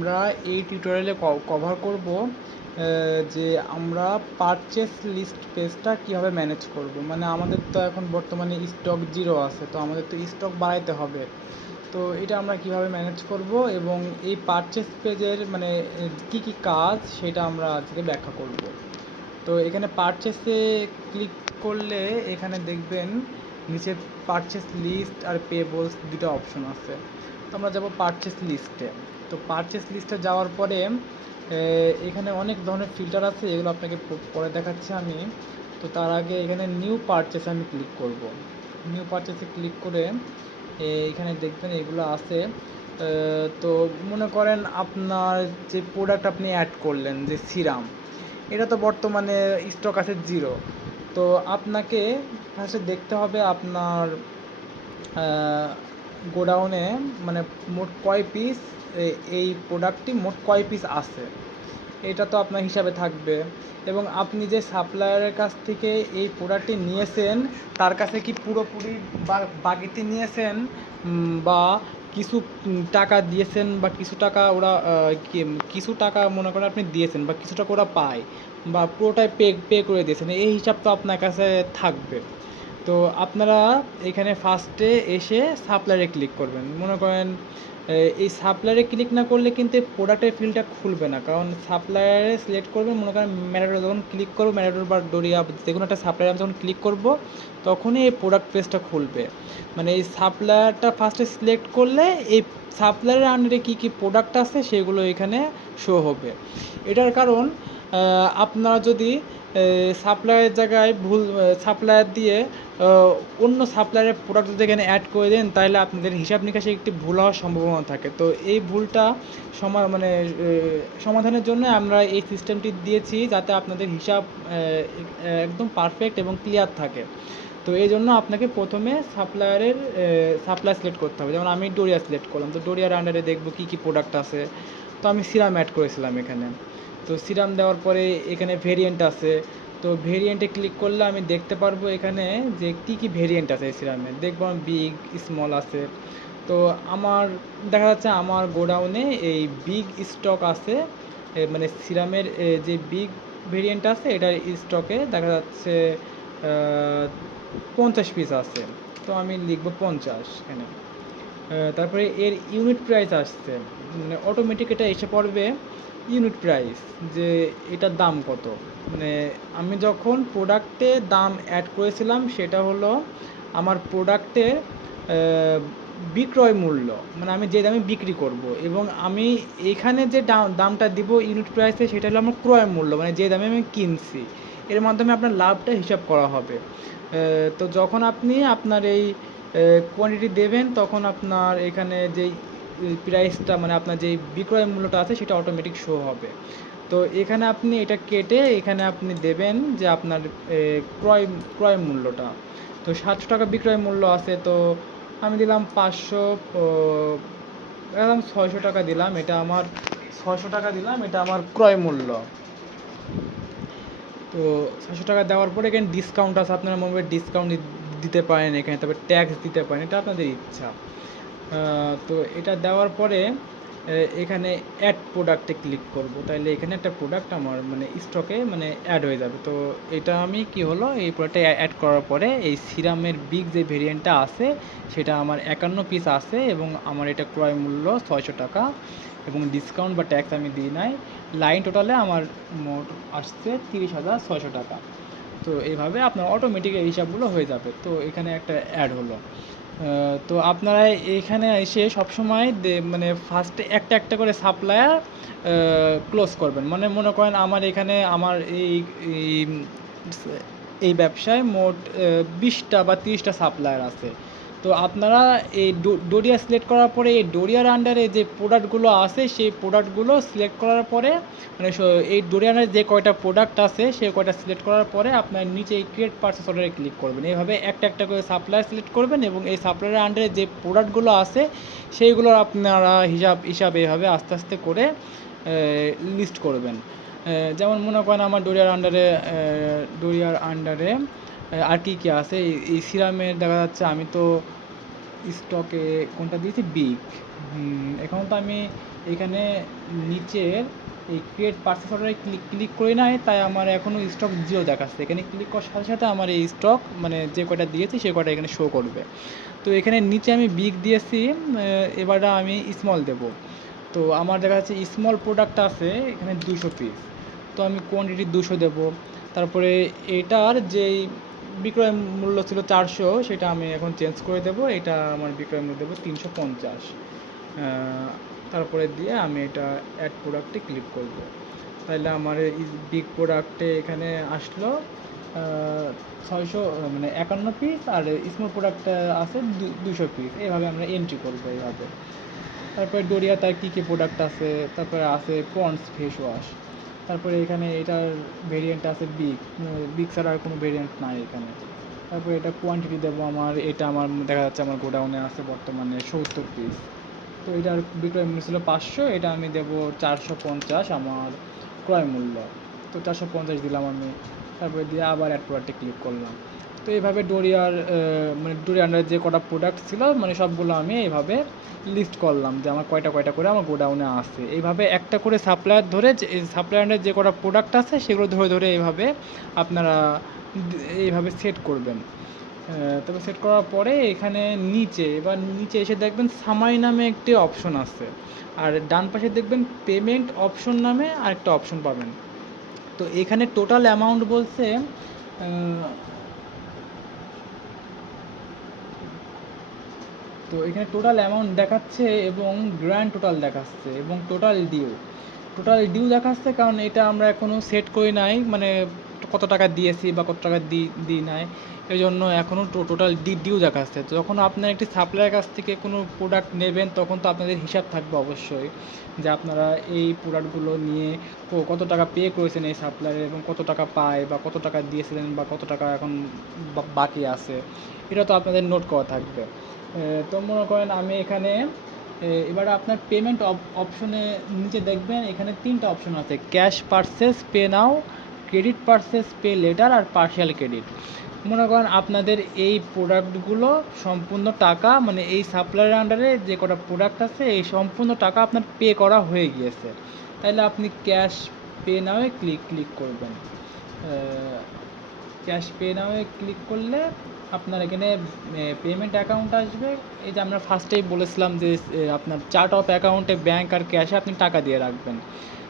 আমরা এই টিউটোরিয়ালে কভার করব যে আমরা পারচেস লিস্ট পেজটা কীভাবে ম্যানেজ করব। মানে আমাদের তো এখন বর্তমানে স্টক জিরো আছে, তো আমাদের তো স্টক বাড়াইতে হবে। তো এটা আমরা কিভাবে ম্যানেজ করব এবং এই পারচেস পেজের মানে কি কি কাজ সেটা আমরা আজকে ব্যাখ্যা করব। তো এখানে পারচেসে ক্লিক করলে এখানে দেখবেন নিচে পারচেস লিস্ট আর পেবলস দুটো অপশন আছে। তো আমরা যাব পারচেস লিস্টে। তো পারচেস লিস্টে যাওয়ার পরে এখানে অনেক ধরনের ফিল্টার আছে, এগুলো আপনাকে পরে দেখাচ্ছি আমি। তো তার আগে এখানে নিউ পারচেস আমি ক্লিক করব। নিউ পারচেসে ক্লিক করে এখানে দেখবেন এগুলো আছে। তো মনে করেন আপনার যে প্রোডাক্ট আপনি অ্যাড করলেন যে সিরাম, এটা তো বর্তমানে স্টক আছে জিরো। তো আপনাকে ফার্স্টে দেখতে হবে আপনার গোডাউনে মানে মোট কয় পিস এই প্রোডাক্টটি মোট কয় পিস আছে, এটা তো আপনার হিসাবে থাকবে। এবং আপনি যে সাপ্লায়ারের কাছ থেকে এই প্রোডাক্টটি নিয়েছেন তার কাছে কি পুরোপুরি বাকিতে নিয়েছেন বা কিছু টাকা দিয়েছেন বা কিছু টাকা ওরা কিছু টাকা মনে করেন আপনি দিয়েছেন বা কিছু টাকা ওরা পায় বা পুরোটাই পে করে দিয়েছেন, এই হিসাব তো আপনার কাছে থাকবে। তো আপনারা এখানে ফার্স্টে এসে সাপ্লায়ারে ক্লিক করবেন। মনে করেন এই সাপ্লায়ারে ক্লিক না করলে কিন্তু প্রোডাক্টের ফিল্ডটা খুলবে না, কারণ সাপ্লায়ারে সিলেক্ট করবেন। মনে করেন ম্যাটাডোর যখন ক্লিক করবো, ম্যাটাডোর বা ডোরিয়া যে কোনো একটা সাপ্লায়ারে আমি যখন ক্লিক করব তখনই এই প্রোডাক্ট পেজটা খুলবে। মানে এই সাপ্লায়ারটা ফার্স্টে সিলেক্ট করলে এই সাপ্লায়ারের আন্ডারে কী কী প্রোডাক্ট আছে সেগুলো এখানে শো হবে। এটার কারণ আপনারা যদি সাপ্লায়ারের জায়গায় ভুল সাপ্লায়ার দিয়ে অন্য সাপ্লায়ারের প্রোডাক্ট যদি এখানে অ্যাড করে দেন তাহলে আপনাদের হিসাব নিকাশে একটি ভুল হওয়ার সম্ভাবনা থাকে। তো এই ভুলটা সমাধানের জন্য আমরা এই সিস্টেমটি দিয়েছি, যাতে আপনাদের হিসাব একদম পারফেক্ট এবং ক্লিয়ার থাকে। তো এই জন্য আপনাকে প্রথমে সাপ্লায়ার সিলেক্ট করতে হবে। যেমন আমি ডোরিয়া সিলেক্ট করলাম, তো ডোরিয়ার আন্ডারে দেখব কী কী প্রোডাক্ট আছে। তো আমি সিরাম অ্যাড করেছিলাম এখানে। তো সিরাম দেওয়ার পরে এখানে ভেরিয়েন্ট আছে। তো ভেরিয়েন্টে ক্লিক করলে আমি দেখতে পারবো এখানে যে কী কী ভেরিয়েন্ট আছে এই সিরামে। দেখবো বিগ স্মল আছে। তো আমার দেখা যাচ্ছে আমার গোডাউনে এই বিগ স্টক আছে, মানে সিরামের যে বিগ ভেরিয়েন্ট আছে এটার স্টকে দেখা যাচ্ছে 50 পিস আছে। তো আমি লিখবো 50 এখানে। তারপরে এর ইউনিট প্রাইস আসছে, মানে অটোমেটিক এটা এসে পড়বে ইউনিট প্রাইস, যে এটার দাম কত। মানে আমি যখন প্রোডাক্টে দাম অ্যাড করেছিলাম সেটা হলো আমার প্রোডাক্টের বিক্রয় মূল্য, মানে আমি যে দামে বিক্রি করব, এবং আমি এখানে যে দামটা দিব ইউনিট প্রাইসে সেটা হলো আমার ক্রয় মূল্য, মানে যে দামে আমি কিনছি। এর মাধ্যমে আপনার লাভটা হিসাব করা হবে। তো যখন আপনি আপনার এই কোয়ান্টিটি দেবেন তখন আপনার এখানে যেই প্রাইসটা মানে আপনার যেই বিক্রয় মূল্যটা আছে সেটা অটোমেটিক শো হবে। তো এখানে আপনি এটা কেটে এখানে আপনি দেবেন যে আপনার ক্রয় মূল্যটা। তো 700 টাকা বিক্রয় মূল্য আছে, তো আমি দিলাম 500, দিলাম 600 টাকা দিলাম, এটা আমার 600 টাকা দিলাম, এটা আমার ক্রয় মূল্য। তো 600 টাকা দেওয়ার পরে এখানে ডিসকাউন্ট আছে, আপনারা মনে করেন ডিসকাউন্ট দিতে পারেন এখানে, তারপরে ট্যাক্স দিতে পারেন, এটা আপনাদের ইচ্ছা। তো এটা দেওয়ার পরে এখানে অ্যাড প্রোডাক্টে ক্লিক করব, তাহলে এখানে একটা প্রোডাক্ট আমার মানে স্টকে মানে অ্যাড হয়ে যাবে। তো এটা আমি কি হলো এই প্রোডাক্টটা অ্যাড করার পরে এই সিরামের বিগ যে ভেরিয়েন্টটা আছে সেটা আমার 51 পিস আছে এবং আমার এটা ক্রয় মূল্য 600 টাকা এবং ডিসকাউন্ট বা ট্যাক্স আমি দিই নাই। লাইন টোটালে আমার মোট আসছে 30,600 টাকা। তো এইভাবে আপনার অটোমেটিক এই হিসাবগুলো হয়ে যাবে। তো এখানে একটা অ্যাড হলো। তো আপনারা এখানে এসে সবসময় মানে ফার্স্টে একটা একটা করে সাপ্লায়ার ক্লোজ করবেন। মানে মনে করেন আমার এখানে আমার এই ব্যবসায় মোট 20টা বা 30টা সাপ্লায়ার আছে। তো আপনারা এই ডোরিয়া সিলেক্ট করার পরে এই ডোরিয়ার আন্ডারে যে প্রোডাক্টগুলো আছে সেই প্রোডাক্টগুলো সিলেক্ট করার পরে মানে এই ডোরিয়ার আন্ডারে যে কয়টা প্রোডাক্ট আছে সেই কয়টা সিলেক্ট করার পরে আপনার নিচে এই ক্রিয়েট পারচেস অর্ডারে ক্লিক করবেন। এইভাবে একটা একটা করে সাপ্লায়ার সিলেক্ট করবেন এবং এই সাপ্লায়ারের আন্ডারে যে প্রোডাক্টগুলো আছে সেইগুলোর আপনারা হিসাব এইভাবে আস্তে আস্তে করে লিস্ট করবেন। যেমন মনে করেন আমার ডোরিয়ার আন্ডারে আর কী কী আছে এই সিরামের দেখা যাচ্ছে আমি তো স্টকে কোনটা দিয়েছি বিগ, এখন তো আমি এখানে নিচের এই ক্রিয়েট পারচেস অর্ডারে ক্লিক করি নাই, তাই আমার এখনও স্টক জিরো দেখাচ্ছে। এখানে ক্লিক করার সাথে সাথে আমার এই স্টক মানে যে কয়টা দিয়েছি সে কয়টা এখানে শো করবে। তো এখানে নিচে আমি বিগ দিয়েছি, এবার আমি স্মল দেব। তো আমার দেখা যাচ্ছে স্মল প্রোডাক্ট আছে এখানে 200 পিস, তো আমি কোয়ান্টিটি 200 দেব। তারপরে এটার যেই বিক্রয় মূল্য ছিল 400, সেটা আমি এখন চেঞ্জ করে দেব, এটা আমার বিক্রয় মূল্য দেবো 350। তারপরে দিয়ে আমি এটা অ্যাড প্রোডাক্টে ক্লিক করব। তাহলে আমার এই বিগ প্রোডাক্টে এখানে আসলো 600 মানে 51 পিস, আর স্মল প্রোডাক্ট আছে 200 পিস। এইভাবে আমরা এন্ট্রি করবো এইভাবে। তারপরে ডোরিয়া তার কী কী প্রোডাক্ট আছে, তারপরে আছে পন্ডস ফেস ওয়াশ। তারপরে এখানে এটার ভেরিয়েন্ট আছে বিগ, বিগ ছাড়া আর কোনো ভেরিয়েন্ট নাই এখানে। তারপরে এটা কোয়ান্টিটি দেবো, আমার এটা আমার দেখা যাচ্ছে আমার গোডাউনে আছে বর্তমানে 70 পিস। তো এটার বিক্রয় মূল্য ছিল 500, এটা আমি দেবো 450 আমার ক্রয় মূল্য। তো 450 দিলাম আমি। তারপরে দিয়ে আবার অ্যাড প্রোডাক্টে ক্লিক করলাম। তো এইভাবে ডোরিয়ার মানে ডোরিয়ার আন্ডারে যে কটা প্রোডাক্ট ছিল মানে সবগুলো আমি এইভাবে লিস্ট করলাম যে আমার কয়টা কয়টা করে আমার গোডাউনে আছে। এইভাবে একটা করে সাপ্লায়ার ধরে যে সাপ্লায়ার আন্ডারে যে কটা প্রোডাক্ট আছে সেগুলো ধরে ধরে এইভাবে আপনারা এইভাবে সেট করবেন। তবে সেট করার পরে এখানে এবার নিচে এসে দেখবেন সামাই নামে একটি অপশন আছে, আর ডান পাশে দেখবেন পেমেন্ট অপশন নামে আরেকটা অপশন পাবেন। তো এখানে টোটাল অ্যামাউন্ট বলছে তো এখানে টোটাল অ্যামাউন্ট দেখাচ্ছে এবং গ্র্যান্ড টোটাল দেখাচ্ছে এবং টোটাল ডিউ দেখাচ্ছে, কারণ এটা আমরা এখনও সেট করি নাই, মানে কত টাকা দিয়েছি বা কত টাকা দিই নাই, এই জন্য এখনও টোটাল ডিউ দেখাচ্ছে। তো যখন আপনার একটি সাপ্লায়ারের কাছ থেকে কোনো প্রোডাক্ট নেবেন তখন তো আপনাদের হিসাব থাকবে অবশ্যই, যে আপনারা এই প্রোডাক্টগুলো নিয়ে কত টাকা পে করেছেন এই সাপ্লায়ারে এবং কত টাকা পায় বা কত টাকা দিয়েছিলেন বা কত টাকা এখন বাকি আছে, এটা তো আপনাদের নোট করা থাকবে। তো মনে করেন আমি এখানে এবার আপনার পেমেন্ট অপশনে নিচে দেখবেন এখানে 3টা অপশন আছে: cash purchase, pay now, credit purchase, pay later আর পার্শিয়াল ক্রেডিট। মনে করেন আপনাদের এই প্রোডাক্টগুলো সম্পূর্ণ টাকা মানে এই সাপ্লায়ারের আন্ডারে যে কটা প্রোডাক্ট আছে এই সম্পূর্ণ টাকা আপনার পে করা হয়ে গিয়েছে, তাহলে আপনি ক্যাশ পে নাওয়ে ক্লিক করবেন। ক্যাশ পে নাওয়ে ক্লিক করলে আপনার এখানে পেমেন্ট অ্যাকাউন্ট আসবে। এই যে আমরা ফার্স্টেই বলেছিলাম যে আপনার চার্ট অফ অ্যাকাউন্টে ব্যাঙ্ক আর ক্যাশে আপনি টাকা দিয়ে রাখবেন,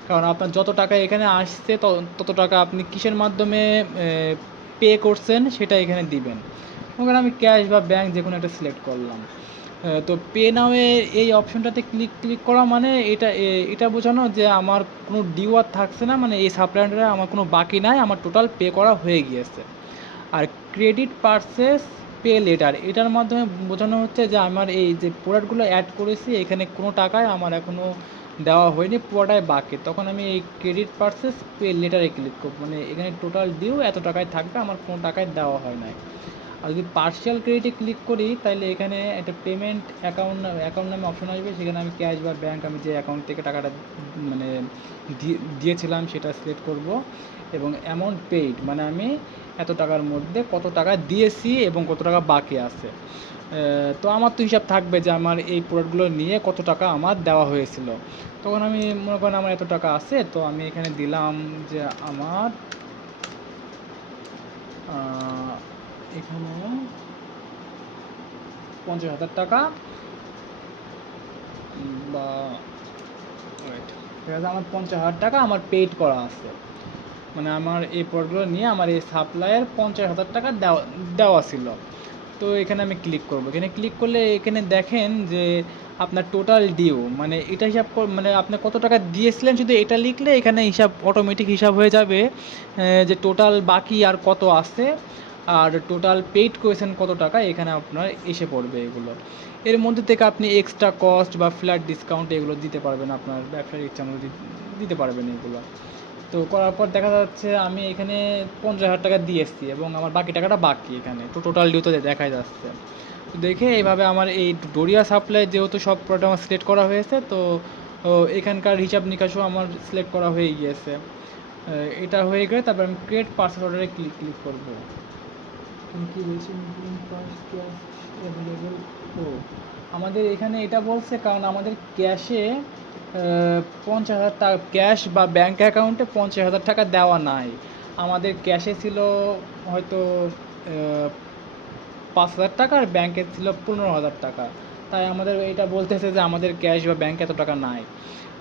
কারণ আপনার যত টাকা এখানে আসছে তত টাকা আপনি কিসের মাধ্যমে পে করছেন সেটা এখানে দিবেন। ওখানে আমি ক্যাশ বা ব্যাঙ্ক যে কোনো একটা সিলেক্ট করলাম। তো পে নাওয়ে এই অপশনটাতে ক্লিক করা মানে এটা বোঝানো যে আমার কোনো ডিউ আর থাকছে না, মানে এই সাপ্লায়ারে আমার কোনো বাকি নাই, আমার টোটাল পে করা হয়ে গিয়েছে। আর ক্রেডিট পারচেস, পে লেটার, এটার মাধ্যমে বোঝানো হচ্ছে যে আমার এই যে প্রোডাক্টগুলো অ্যাড করেছি এখানে কোনো টাকায় আমার এখনও দেওয়া হয়নি, পুরোটাই বাকি। তখন আমি এই ক্রেডিট পারচেস, পে লেটারে ক্লিক করব, মানে এখানে টোটাল ডিউ এত টাকায় থাকবে, আমার কোনো টাকায় দেওয়া হয় নাই। আর যদি পার্শিয়াল ক্রেডিটে ক্লিক করি তাহলে এখানে একটা পেমেন্ট অ্যাকাউন্ট নামে অপশন আসবে, সেখানে আমি ক্যাশ বা ব্যাঙ্ক আমি যে অ্যাকাউন্ট থেকে টাকাটা মানে দিয়েছিলাম সেটা সিলেক্ট করব, এবং অ্যামাউন্ট পেইড মানে আমি এত টাকার মধ্যে কত টাকা দিয়েছি এবং কত টাকা বাকি আছে। তো আমার তো হিসাব থাকবে যে আমার এই প্রোডাক্টগুলো নিয়ে কত টাকা আমার দেওয়া হয়েছিল। তখন আমি মনে করেন আমার এত টাকা আছে, তো আমি এখানে দিলাম যে আমার এখানে 50,000 টাকা বা ওয়েট, ঠিক আছে, আমার 50,000 টাকা আমার পেইড করা আছে, মানে আমার এই প্রোডাক্টগুলো নিয়ে আমার এই সাপ্লায়ার 50,000 টাকা দেওয়া ছিল। তো এখানে আমি ক্লিক করব। এখানে ক্লিক করলে এখানে দেখেন যে আপনার টোটাল ডিউ মানে এটা হিসাব মানে আপনি কত টাকা দিয়েছিলেন শুধু এটা লিখলে এখানে হিসাব অটোমেটিক হিসাব হয়ে যাবে, যে টোটাল বাকি আর কত আছে আর টোটাল পেইড করেছেন কত টাকা এখানে আপনার এসে পড়বে এগুলো। এর মধ্যে থেকে আপনি এক্সট্রা কস্ট বা ফ্ল্যাট ডিসকাউন্ট এগুলো দিতে পারবেন, আপনার ব্যবসার ইচ্ছা মতো দিতে পারবেন এগুলো। তো করার পর দেখা যাচ্ছে আমি এখানে 50,000 টাকা দিয়ে এসেছি এবং আমার বাকি টাকাটা বাকি, এখানে তো টোটাল ডিউ তো দেখা যাচ্ছে। তো দেখে এইভাবে আমার এই ডোরিয়া সাপ্লাই যেহেতু সব প্রোডাক্ট আমার সিলেক্ট করা হয়েছে, তো এখানকার হিসাব নিকাশও আমার সিলেক্ট করা হয়ে গিয়েছে। এটা হয়ে গেলে তারপর আমি ক্রিয়েট পার্সেল অর্ডারে ক্লিক করবো। কী বলছি অ্যাভেলেবেল, ও আমাদের এখানে এটা বলছে কারণ আমাদের ক্যাশে 50,000 টাকা ক্যাশ বা ব্যাঙ্ক অ্যাকাউন্টে 50,000 টাকা দেওয়া নাই। আমাদের ক্যাশে ছিল হয়তো 5,000 টাকা আর ব্যাংকে ছিল 15,000 টাকা। তাই আমাদের এটা বলতেছে যে আমাদের ক্যাশ বা ব্যাংকে এত টাকা নাই।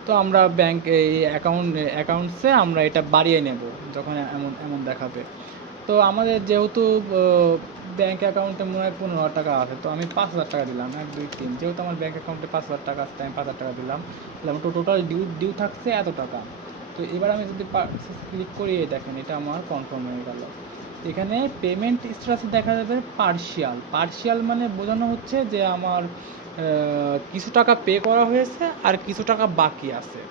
তো আমরা ব্যাংক এই অ্যাকাউন্টসে আমরা এটা বাড়িয়ে নেব যখন এমন এমন দেখাবে। তো আমাদের যেহেতু ব্যাঙ্ক অ্যাকাউন্টে মনে হয় 15,000 টাকা আছে, তো আমি 5,000 টাকা দিলাম, 1 2 3, যেহেতু আমার ব্যাঙ্ক অ্যাকাউন্টে 5,000 টাকা আছে তাই আমি 5,000 টাকা দিলাম। আমার টোটাল ডিউ থাকছে এত টাকা। তো এবার আমি যদি ক্লিক করি, দেখেন এটা আমার কনফার্ম হয়ে গেল। এখানে পেমেন্ট স্ট্যাটাসে দেখা যাবে পার্শিয়াল মানে বোঝানো হচ্ছে যে আমার কিছু টাকা পে করা হয়েছে আর কিছু টাকা বাকি আছে।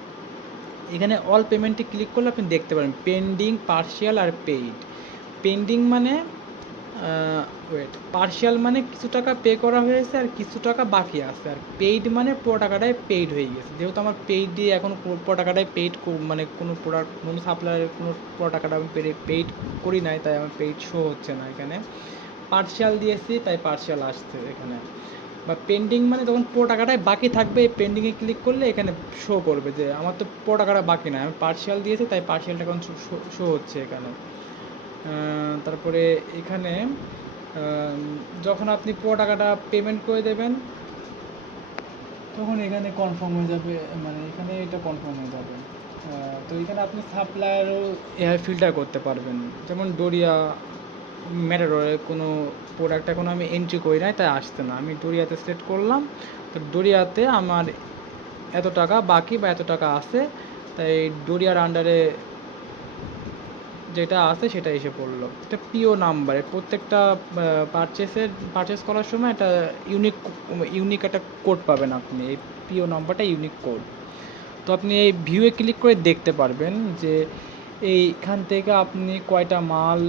এখানে অল পেমেন্টে ক্লিক করলে আপনি দেখতে পারেন পেন্ডিং, পার্শিয়াল আর পেইড। পেন্ডিং মানে পার্শিয়াল মানে কিছু টাকা পে করা হয়েছে আর কিছু টাকা বাকি আছে, আর পেইড মানে পুরো টাকাটাই পেইড হয়ে গেছে। যেহেতু আমার পেইড দিয়ে এখন পুরো টাকাটাই পেইড, মানে কোনো প্রোডাক্ট কোনো সাপ্লায়ারের কোনো পুরো টাকাটা আমি পেইড করি নাই, তাই আমার পেইড শো হচ্ছে না এখানে। পার্শিয়াল দিয়েছি তাই পার্শিয়াল আসছে এখানে। বা পেন্ডিং মানে যখন পুরো টাকাটাই বাকি থাকবে, এই পেন্ডিংয়ে ক্লিক করলে এখানে শো করবে যে আমার তো পুরো টাকাটা বাকি না, আমি পার্শিয়াল দিয়েছি তাই পার্শিয়ালটা এখন শো হচ্ছে এখানে। তারপরে এখানে যখন আপনি পুরো টাকাটা পেমেন্ট করে দেবেন তখন এখানে কনফার্ম হয়ে যাবে, মানে এখানে এটা কনফার্ম হয়ে যাবে। তো এখানে আপনি সাপ্লায়ারও এভাবে ফিল্টার করতে পারবেন। যেমন ডোরিয়া, ম্যাটাডোরে কোনো প্রোডাক্ট এখন আমি এন্ট্রি করি নাই তাই আসছে না, আমি ডোরিয়াতে সিলেক্ট করলাম। তো ডোরিয়াতে আমার এত টাকা বাকি বা এত টাকা আছে, তাই ডোরিয়ার আন্ডারে যেটা আছে সেটা এসে পড়লো। এটা পিও নাম্বারে প্রত্যেকটা পারচেস করার সময় একটা ইউনিক একটা কোড পাবেন আপনি, এই পিও নাম্বারটা ইউনিক কোড। তো আপনি এই ভিউয়ে ক্লিক করে দেখতে পারবেন যে এইখান থেকে আপনি কয়টা মাল,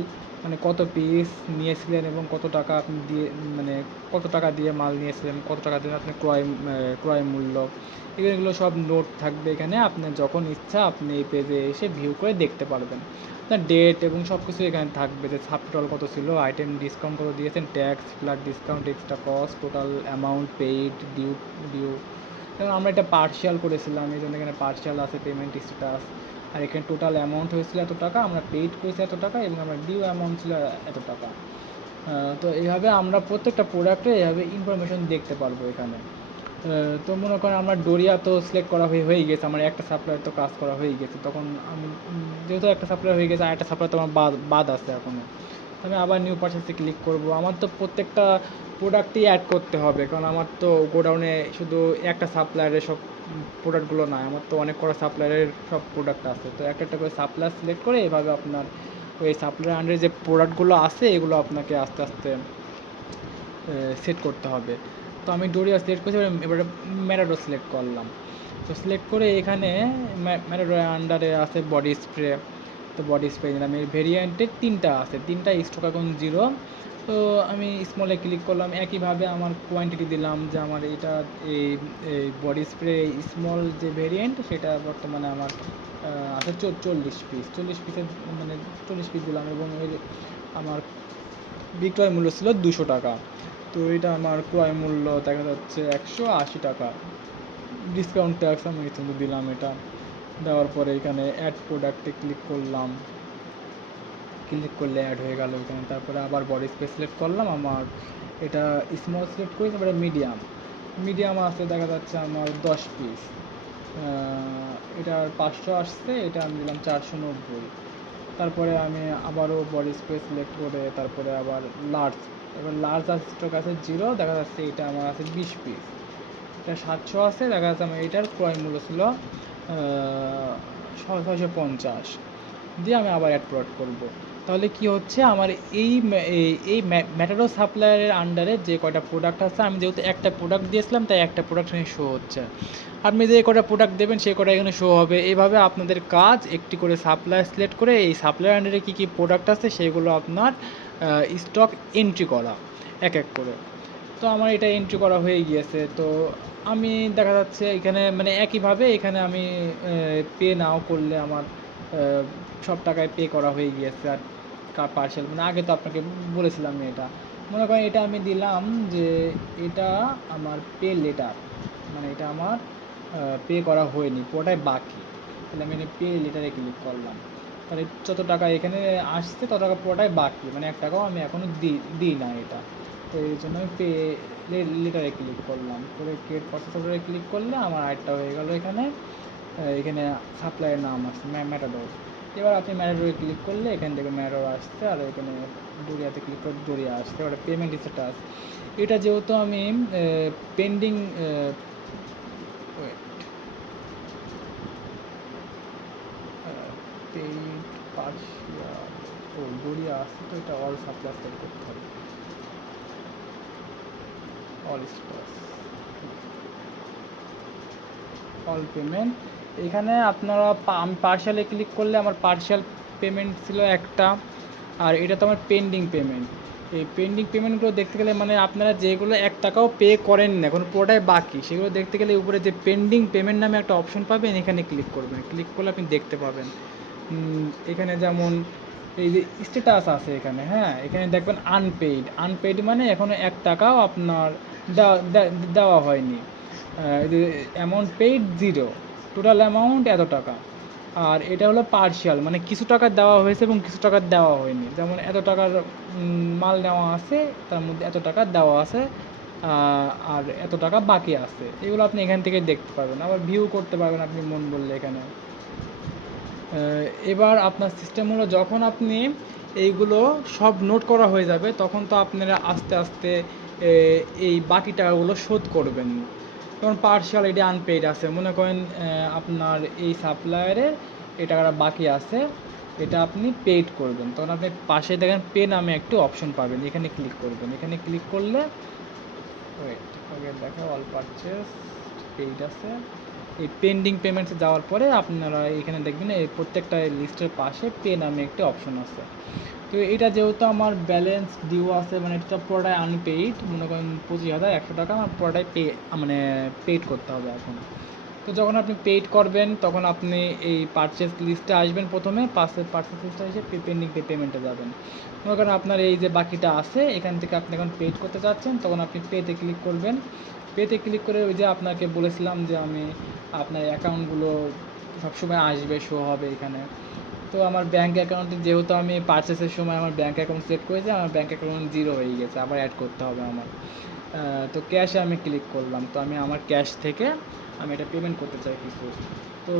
মানে কত পিস নিয়েছিলেন এবং কত টাকা আপনি দিয়ে, মানে কত টাকা দিয়ে মাল নিয়েছিলেন, কত টাকা দিয়ে আপনি ক্রয় মূল্য, এগুলো সব নোট থাকবে এখানে। আপনার যখন ইচ্ছা আপনি এই পেজে এসে ভিউ করে দেখতে পারবেন। আপনার ডেট এবং সব কিছু এখানে থাকবে, যে সাবটোটাল কত ছিল, আইটেম ডিসকাউন্ট কত দিয়েছেন, tax plus discount, extra cost, total amount paid, due. যেমন আমরা এটা পার্শিয়াল করেছিলাম, এই জন্য এখানে পার্শিয়াল আছে পেমেন্ট স্ট্যাটাস। আর এখানে টোটাল অ্যামাউন্ট হয়েছিল এত টাকা, আমরা পেইড করেছি এত টাকা, এবং আমরা ডিউ অ্যামাউন্ট ছিল এত টাকা। তো এইভাবে আমরা প্রত্যেকটা প্রোডাক্টে এইভাবে ইনফরমেশন দেখতে পারবো এখানে। তো মনে করেন আমার ডোরিয়া তো সিলেক্ট করা হয়ে গেছে, আমার একটা সাপ্লায়ার তো কাজ করা হয়ে গেছে, তখন আমি যেহেতু একটা সাপ্লায়ার হয়ে গেছে আর একটা সাপ্লায়ার তো আমার বাদ আছে এখনও, আমি আবার নিউ পারচেসে ক্লিক করব। আমার তো প্রত্যেকটা প্রোডাক্টই অ্যাড করতে হবে, কারণ আমার তো গোডাউনে শুধু একটা সাপ্লায়ারের সব প্রোডাক্টগুলো নয়, আমার তো অনেক কটা সাপ্লায়ারের সব প্রোডাক্ট আছে। তো একটা একটা করে সাপ্লায়ার সিলেক্ট করে এভাবে আপনার ওই সাপ্লায়ার আন্ডারে যে প্রোডাক্টগুলো আছে এগুলো আপনাকে আস্তে আস্তে সেট করতে হবে। তো আমি ডোরিয়া সিলেক্ট করেছি, এবারে ম্যাটাডো সিলেক্ট করলাম। তো সিলেক্ট করে এখানে ম্যাটাডোর আন্ডারে আছে বডি স্প্রে। তো বডি স্প্রে নিলাম, এর ভেরিয়েন্টের 3টা আছে, 3টা স্টক এখন 0। তো আমি স্মলে ক্লিক করলাম, একইভাবে আমার কোয়ান্টিটি দিলাম যে আমার এটা এই বডি স্প্রে স্মল যে ভেরিয়েন্ট সেটা বর্তমানে আমার আছে 40 পিসের, মানে 40 পিস দিলাম, এবং এর আমার বিক্রয় মূল্য ছিল 200 টাকা। তো এটা আমার ক্রয় মূল্য দেখা যাচ্ছে 180 টাকা। ডিসকাউন্ট ট্যাক্স আমি কিন্তু দিলাম, এটা দেওয়ার পরে এখানে অ্যাড প্রোডাক্টে ক্লিক করলাম, ক্লিক করলে অ্যাড হয়ে গেল এখানে। তারপরে আবার বডি স্পেস সিলেক্ট করলাম, আমার এটা স্মল সিলেক্ট করি, তারপরে মিডিয়াম আছে দেখা যাচ্ছে আমার 10 পিস, এটার 500 আসছে, এটা আমি দিলাম 490। তারপরে আমি আবারও বডি স্পেস সিলেক্ট করে তারপরে আবার লার্জ, এবার লার্জ স্টক আছে 0, দেখা যাচ্ছে এটা আমার আছে 20 পিস, এটা 700 আছে, দেখা যাচ্ছে আমার এটার ক্রয় মূল্য ছিল 650 দিয়ে আমি আবার অ্যাড প্রোডাক্ট করব। তাহলে কি হচ্ছে আমার এই ম্যাটাডো সাপ্লায়ারের আন্ডারে যে কয়টা প্রোডাক্ট আছে, আমি যেহেতু একটা প্রোডাক্ট দিয়েছিলাম তাই একটা প্রোডাক্ট এখানে শো হচ্ছে। আপনি যে কটা প্রোডাক্ট দেবেন সেই কটা এখানে শো হবে। এইভাবে আপনাদের কাজ একটি করে সাপ্লায়ার সিলেক্ট করে এই সাপ্লায়ার আন্ডারে কী কী প্রোডাক্ট আছে সেগুলো আপনার স্টক এন্ট্রি করা এক এক করে। তো আমার এটা এন্ট্রি করা হয়ে গিয়েছে। তো আমি দেখা যাচ্ছে এখানে মানে একইভাবে এখানে আমি পে নাও করলে আমার সব টাকায় পে করা হয়ে গিয়েছে। আর পার্সেল মানে আগে তো আপনাকে বলেছিলাম এটা, মনে করেন এটা আমি দিলাম যে এটা আমার পে লেটার, মানে এটা আমার পে করা হয়নি, পুরোটাই বাকি। তাহলে আমি পে লেটারে ক্লিক করলাম, তাহলে যত টাকা এখানে আসছে তত টাকা পুরোটাই বাকি, মানে 1 টাকাও আমি এখনও দিই না এটা। তো এই জন্য আমি পে লেটারে ক্লিক করলাম, করে ক্রিয়েট প্রসেস অর্ডারে ক্লিক করলে আমার আরেকটা হয়ে গেল। এখানে এখানে সাপ্লাইয়ের নাম আছে ম্যাটাডোর। এবার আপনি ম্যাটাডোরে ক্লিক করলে এখান থেকে ম্যাটাডোর আসছে, আর এখানে ডোরিয়াতে ক্লিক করে ডোরিয়া আসছে। এবার পেমেন্ট স্ট্যাটাস, এটা যেহেতু আমি পেন্ডিং পেইড পার্সিয়াল, ও ডোরিয়া আসছে, তো এটা অল সাপ্লাই সেট করতে হবে, অল স্ট্যাটাস, অল পেমেন্ট। এখানে আপনারা আমি পার্শিয়ালে ক্লিক করলে আমার পার্শিয়াল পেমেন্ট ছিল একটা, আর এটা তো আমার পেন্ডিং পেমেন্ট। এই পেন্ডিং পেমেন্টগুলো দেখতে গেলে মানে আপনারা যেগুলো 1 টাকাও পে করেন না, এখন পুরোটাই বাকি, সেগুলো দেখতে গেলে উপরে যে পেন্ডিং পেমেন্ট নামে একটা অপশন পাবেন, এখানে ক্লিক করবেন। ক্লিক করলে আপনি দেখতে পাবেন এখানে যেমন এই যে স্ট্যাটাস আছে এখানে, হ্যাঁ, এখানে দেখবেন আনপেইড মানে এখনও 1 টাকাও আপনার দেওয়া হয়নি। অ্যামাউন্ট পেইড 0, টোটাল অ্যামাউন্ট এত টাকা। আর এটা হলো পার্শিয়াল, মানে কিছু টাকা দেওয়া হয়েছে এবং কিছু টাকা দেওয়া হয়নি। যেমন এত টাকার মাল নেওয়া আছে, তার মধ্যে এত টাকা দেওয়া আছে, আর এত টাকা বাকি আছে। এগুলো আপনি এখান থেকে দেখতে পারবেন, আবার ভিউ করতে পারবেন আপনি মন বললে এখানে। এবার আপনার সিস্টেম হলো, যখন আপনি এইগুলো সব নোট করা হয়ে যাবে, তখন তো আপনারা আস্তে আস্তে এই বাকি টাকাগুলো শোধ করবেন। যেমন পার্শিয়াল এটি আনপেইড আছে, মনে করেন আপনার এই সাপ্লায়ারের এই টাকাটা বাকি আছে, এটা আপনি পেইড করবেন, তখন আপনি পাশে দেখেন পে নামে একটি অপশন পাবেন, এখানে ক্লিক করবেন। এখানে ক্লিক করলে দেখো অল পারচেস পেইড আছে। এই পেন্ডিং পেমেন্টসে যাওয়ার পরে আপনারা এখানে দেখবেন এই প্রত্যেকটা লিস্টের পাশে পে নামে একটি অপশন আছে। তো এটা যেহেতু আমার ব্যালেন্স ডিউ আছে, মানে এটা পুরোটাই আনপেইড, মনে করেন 25,100 টাকা আমার পুরোটাই মানে পেইড করতে হবে এখন। তো যখন আপনি পেইড করবেন তখন আপনি এই পারচেস লিস্টে আসবেন, প্রথমে পারচেস লিস্টে এসে পেন্ডিং পেমেন্টে যাবেন। মনে করেন আপনার এই যে বাকিটা আছে, এখান থেকে আপনি এখন পেইড করতে চাচ্ছেন, তখন আপনি পেতে ক্লিক করবেন। পেতে ক্লিক করে ওই যে আপনাকে বলেছিলাম যে আমি আপনার অ্যাকাউন্টগুলো সবসময় আসবে, শো হবে এখানে। তো আমার ব্যাঙ্ক অ্যাকাউন্টে যেহেতু আমি পারচেসের সময় আমার ব্যাঙ্ক অ্যাকাউন্ট সেট করেছি, আমার ব্যাঙ্ক অ্যাকাউন্ট 0 হয়ে গেছে, আবার অ্যাড করতে হবে আমার। তো ক্যাশে আমি ক্লিক করলাম, তো আমি আমার ক্যাশ থেকে আমি এটা পেমেন্ট করতে চাই কিছু। তো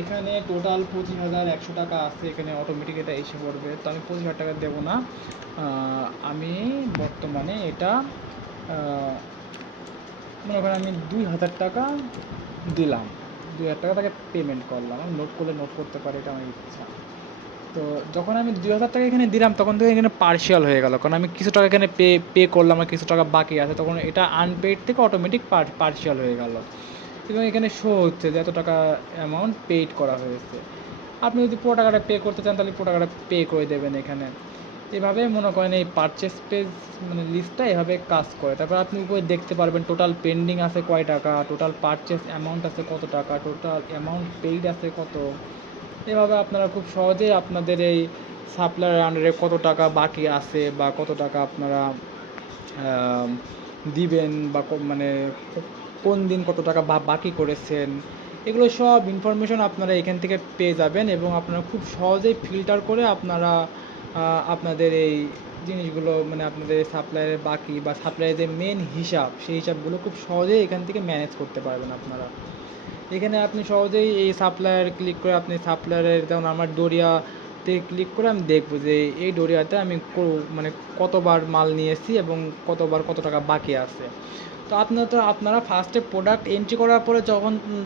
এখানে টোটাল 25,100 টাকা আছে, এখানে অটোমেটিক এটা এসে পড়বে। তো আমি 25,000 টাকা দেবো না, আমি বর্তমানে এটা মনে করেন আমি 2,000 টাকা দিলাম, 2,000 টাকা তাকে পেমেন্ট করলাম। আমি নোট করলে নোট করতে পারি, এটা আমার ইচ্ছা। তো যখন আমি 2,000 টাকা এখানে দিলাম, তখন থেকে এখানে পার্শিয়াল হয়ে গেল, কারণ আমি কিছু টাকা এখানে পে করলাম আর কিছু টাকা বাকি আছে, তখন এটা আনপেইড থেকে অটোমেটিক পার্শিয়াল হয়ে গেল, এবং এখানে শো হচ্ছে যে এত টাকা অ্যামাউন্ট পেইড করা হয়েছে। আপনি যদি পুরো টাকাটা পে করতে চান তাহলে পুরো টাকাটা পে করে দেবেন এখানে। এভাবে মনে করেন এই পারচেস পেজ মানে লিস্টটা এভাবে কাজ করে। তারপর আপনি উপরে দেখতে পারবেন টোটাল পেন্ডিং আছে কয় টাকা, টোটাল পারচেস অ্যামাউন্ট আছে কত টাকা, টোটাল অ্যামাউন্ট পেইড আছে কত। এভাবে আপনারা খুব সহজেই আপনাদের এই সাপ্লায়ার আন্ডারে কত টাকা বাকি আছে বা কত টাকা আপনারা দিবেন, বা মানে কোন দিন কত টাকা বাকি করেছেন, এগুলো সব ইনফরমেশন আপনারা এখান থেকে পেয়ে যাবেন, এবং আপনারা খুব সহজেই ফিল্টার করে আপনারা আপনাদের এই জিনিসগুলো মানে আপনাদের সাপ্লায়ারের বাকি বা সাপ্লায়ারের যে মেন হিসাব, সেই হিসাবগুলো খুব সহজেই এখান থেকে ম্যানেজ করতে পারবেন আপনারা। এখানে আপনি সহজেই এই সাপ্লায়ার ক্লিক করে আপনি সাপ্লায়ারের, যেমন আমার ডোরিয়াতে ক্লিক করে আমি দেখবো যে এই ডোরিয়াতে আমি মানে কতবার মাল নিয়েছি এবং কতবার কত টাকা বাকি আছে। তো আপনারা ফার্স্টে প্রোডাক্ট এন্ট্রি করার পরে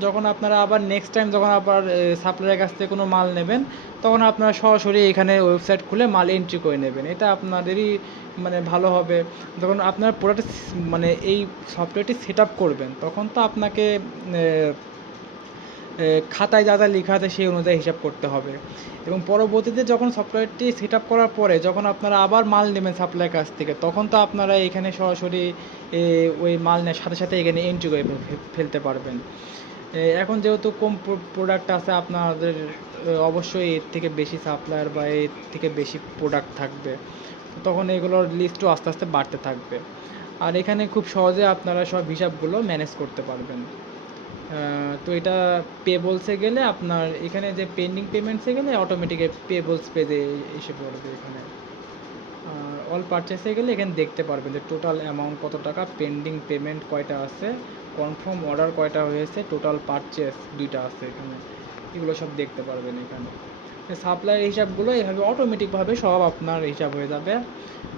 যখন আপনারা আবার নেক্সট টাইম যখন আবার সাপ্লায়ারের কাছ থেকে কোনো মাল নেবেন, তখন আপনারা সরাসরি এখানে ওয়েবসাইট খুলে মাল এন্ট্রি করে নেবেন, এটা আপনাদেরই মানে ভালো হবে। যখন আপনারা প্রোডাক্ট মানে এই সফটওয়্যারটি সেট আপ করবেন, তখন তো আপনাকে খাতায় যা যা লেখা আছে সেই অনুযায়ী হিসাব করতে হবে, এবং পরবর্তীতে যখন সফটওয়্যারটি সেট আপ করার পরে যখন আপনারা আবার মাল নেবেন সাপ্লাইয়ের কাছ থেকে, তখন তো আপনারা এখানে সরাসরি ওই মাল নেওয়ার সাথে সাথে এখানে এন্ট্রি করে ফেলতে পারবেন। এখন যেহেতু কম প্রোডাক্ট আছে, আপনাদের অবশ্যই এর থেকে বেশি সাপ্লায়ার বা এর থেকে বেশি প্রোডাক্ট থাকবে, তখন এগুলোর লিস্টও আস্তে আস্তে বাড়তে থাকবে, আর এখানে খুব সহজে আপনারা সব হিসাবগুলো ম্যানেজ করতে পারবেন। তো এটা পেবলসে গেলে আপনার এখানে যে পেন্ডিং পেমেন্টসে গেলে অটোমেটিক পেবলস পেজে এসে পড়বে এখানে। আর অল পারচেসে গেলে এখানে দেখতে পারবেন যে টোটাল অ্যামাউন্ট কত টাকা, পেন্ডিং পেমেন্ট কয়টা আছে, কনফার্ম অর্ডার কয়টা হয়েছে, টোটাল পারচেস 2টা আছে এখানে। এগুলো সব দেখতে পারবেন এখানে। সাপ্লাইয়ের হিসাবগুলো এভাবে অটোমেটিকভাবে সব আপনার হিসাব হয়ে যাবে।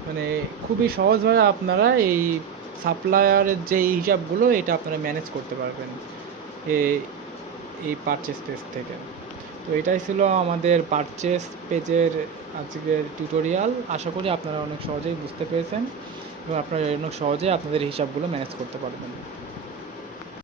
মানে খুবই সহজভাবে আপনারা এই সাপ্লায়ারের যে হিসাবগুলো এটা আপনারা ম্যানেজ করতে পারবেন এই পারচেস পেজ থেকে। তো এটাই ছিল আমাদের পারচেস পেজের আজকের টিউটোরিয়াল। আশা করি আপনারা অনেক সহজেই বুঝতে পেরেছেন এবং আপনারা অনেক সহজেই আপনাদের হিসাবগুলো ম্যানেজ করতে পারবেন।